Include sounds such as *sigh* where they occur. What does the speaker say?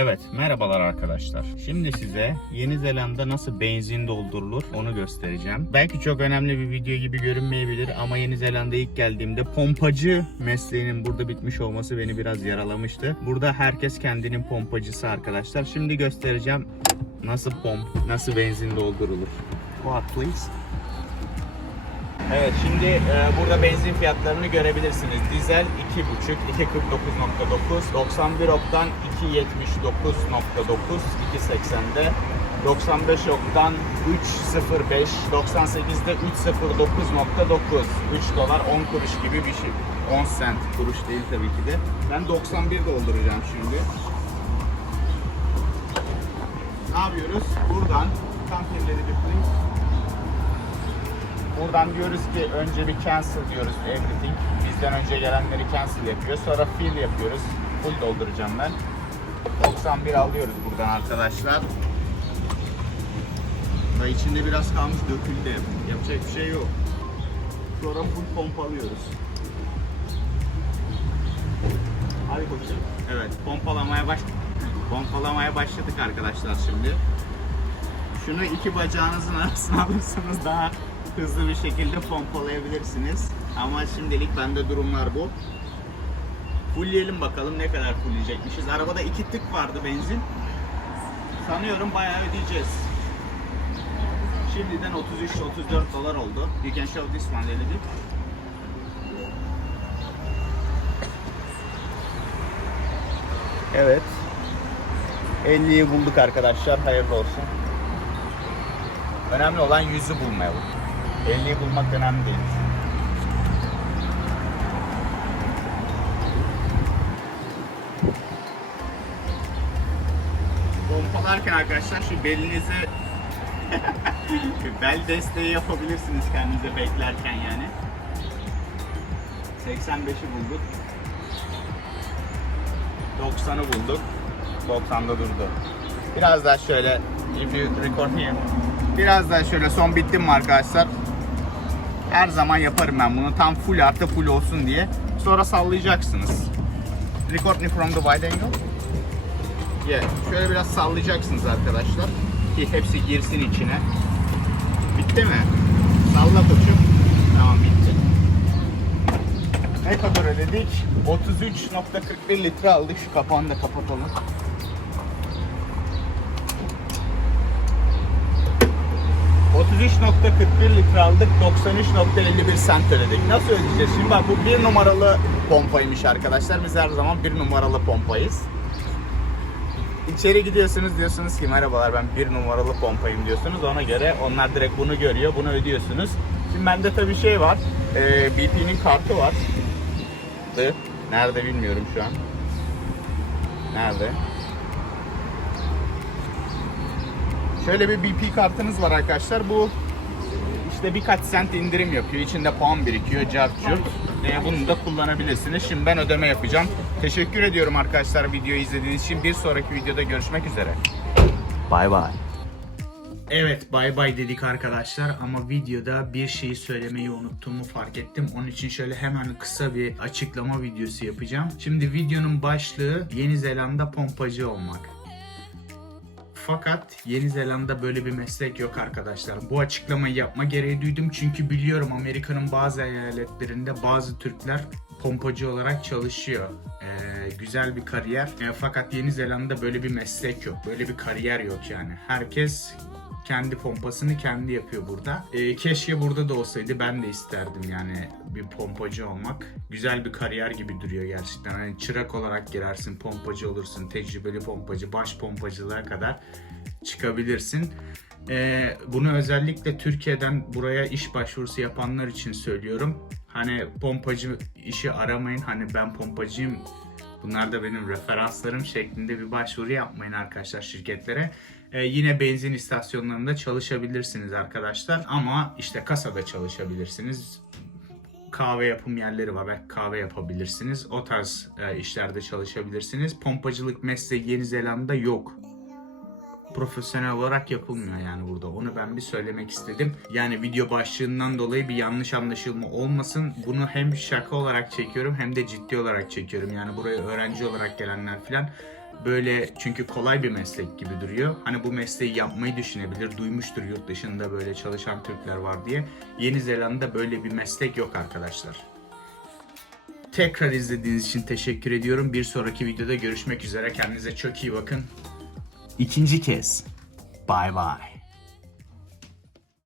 Evet, merhabalar arkadaşlar. Şimdi size Yeni Zelanda nasıl benzin doldurulur onu göstereceğim. Belki çok önemli bir video gibi görünmeyebilir ama Yeni Zelanda'ya ilk geldiğimde pompacı mesleğinin burada bitmiş olması beni biraz yaralamıştı. Burada herkes kendinin pompacısı arkadaşlar. Şimdi göstereceğim nasıl pomp, nasıl benzin doldurulur. What please? Evet şimdi e, burada benzin fiyatlarını görebilirsiniz. Dizel 2.5 2.49.9, 91 oktan 2.79.9, 2.80'de 95 oktan 3.05, 98'de 3.09.9, 3 dolar 10 kuruş gibi bir şey. 10 cent kuruş değil tabii ki de. Ben 91 dolduracağım şimdi. Ne yapıyoruz? Buradan counter'leri please. Buradan diyoruz ki önce bir cancel diyoruz everything. Bizden önce gelenleri cancel yapıyor. Sonra fill yapıyoruz. Full dolduracağım ben. 91 alıyoruz buradan arkadaşlar. Ve içinde biraz kalmış döküldü. Yapacak bir şey yok. Sonra full pompalıyoruz. Hadi bakayım. Evet, pompalamaya baş pompalamaya başladık arkadaşlar şimdi. Şunu iki bacağınızın arasına alırsanız daha hızlı bir şekilde pompalayabilirsiniz. Ama şimdilik bende durumlar bu. Fullleyelim bakalım ne kadar fullleyecekmişiz. Arabada iki tık vardı benzin. Sanıyorum bayağı ödeyeceğiz. Şimdiden 33-34 dolar oldu. You can show this one little. Evet. 50'yi bulduk arkadaşlar. Hayırlı olsun. Önemli olan yüzü bulmayalım. 50'yi bulmak önemli değil. Pompalarken arkadaşlar şu belinizi *laughs* şu bel desteği yapabilirsiniz kendinize beklerken yani. 85'i bulduk. 90'ı bulduk. 90'da durdu. Biraz daha şöyle if you record here. Biraz daha şöyle son bittim mi arkadaşlar? Her zaman yaparım ben bunu. Tam full artı full olsun diye. Sonra sallayacaksınız. Record me from the wide angle. Yeah. Şöyle biraz sallayacaksınız arkadaşlar. Ki hepsi girsin içine. Bitti mi? Salla koçum. Tamam bitti. Ne kadar ödedik? 33.41 litre aldık. Şu kapağını da kapatalım. ...33.41 litre aldık, 93.51 cent ödedik. Nasıl ödeyeceğiz? Şimdi bak bu bir numaralı pompaymış arkadaşlar. Biz her zaman bir numaralı pompayız. İçeri gidiyorsunuz diyorsunuz ki merhabalar ben bir numaralı pompayım diyorsunuz. Ona göre onlar direkt bunu görüyor, bunu ödüyorsunuz. Şimdi bende tabii şey var, e, BP'nin kartı var. Nerede bilmiyorum şu an. Nerede? Şöyle bir BP kartınız var arkadaşlar. Bu işte birkaç sent indirim yapıyor. İçinde puan birikiyor. Cart curt. Ee, bunu da kullanabilirsiniz. Şimdi ben ödeme yapacağım. Teşekkür ediyorum arkadaşlar videoyu izlediğiniz için. Bir sonraki videoda görüşmek üzere. Bay bay. Evet bay bay dedik arkadaşlar ama videoda bir şeyi söylemeyi unuttuğumu fark ettim. Onun için şöyle hemen kısa bir açıklama videosu yapacağım. Şimdi videonun başlığı Yeni Zelanda pompacı olmak. Fakat Yeni Zelanda böyle bir meslek yok arkadaşlar. Bu açıklamayı yapma gereği duydum çünkü biliyorum Amerika'nın bazı eyaletlerinde bazı Türkler pompacı olarak çalışıyor. Ee, güzel bir kariyer. Ee, fakat Yeni Zelanda böyle bir meslek yok. Böyle bir kariyer yok yani. Herkes kendi pompasını kendi yapıyor burada. Ee, keşke burada da olsaydı ben de isterdim yani bir pompacı olmak. Güzel bir kariyer gibi duruyor gerçekten. Hani çırak olarak girersin, pompacı olursun, tecrübeli pompacı, baş pompacılığa kadar çıkabilirsin. Ee, bunu özellikle Türkiye'den buraya iş başvurusu yapanlar için söylüyorum. Hani pompacı işi aramayın. Hani ben pompacıyım. Bunlar da benim referanslarım şeklinde bir başvuru yapmayın arkadaşlar şirketlere. Ee, yine benzin istasyonlarında çalışabilirsiniz arkadaşlar. Ama işte kasada çalışabilirsiniz kahve yapım yerleri var. Belki kahve yapabilirsiniz. O tarz e, işlerde çalışabilirsiniz. Pompacılık mesleği Yeni Zelanda yok. Profesyonel olarak yapılmıyor yani burada. Onu ben bir söylemek istedim. Yani video başlığından dolayı bir yanlış anlaşılma olmasın. Bunu hem şaka olarak çekiyorum hem de ciddi olarak çekiyorum. Yani buraya öğrenci olarak gelenler falan böyle çünkü kolay bir meslek gibi duruyor. Hani bu mesleği yapmayı düşünebilir. Duymuştur yurt dışında böyle çalışan Türkler var diye. Yeni Zelanda'da böyle bir meslek yok arkadaşlar. Tekrar izlediğiniz için teşekkür ediyorum. Bir sonraki videoda görüşmek üzere. Kendinize çok iyi bakın. İkinci kez. Bye bye.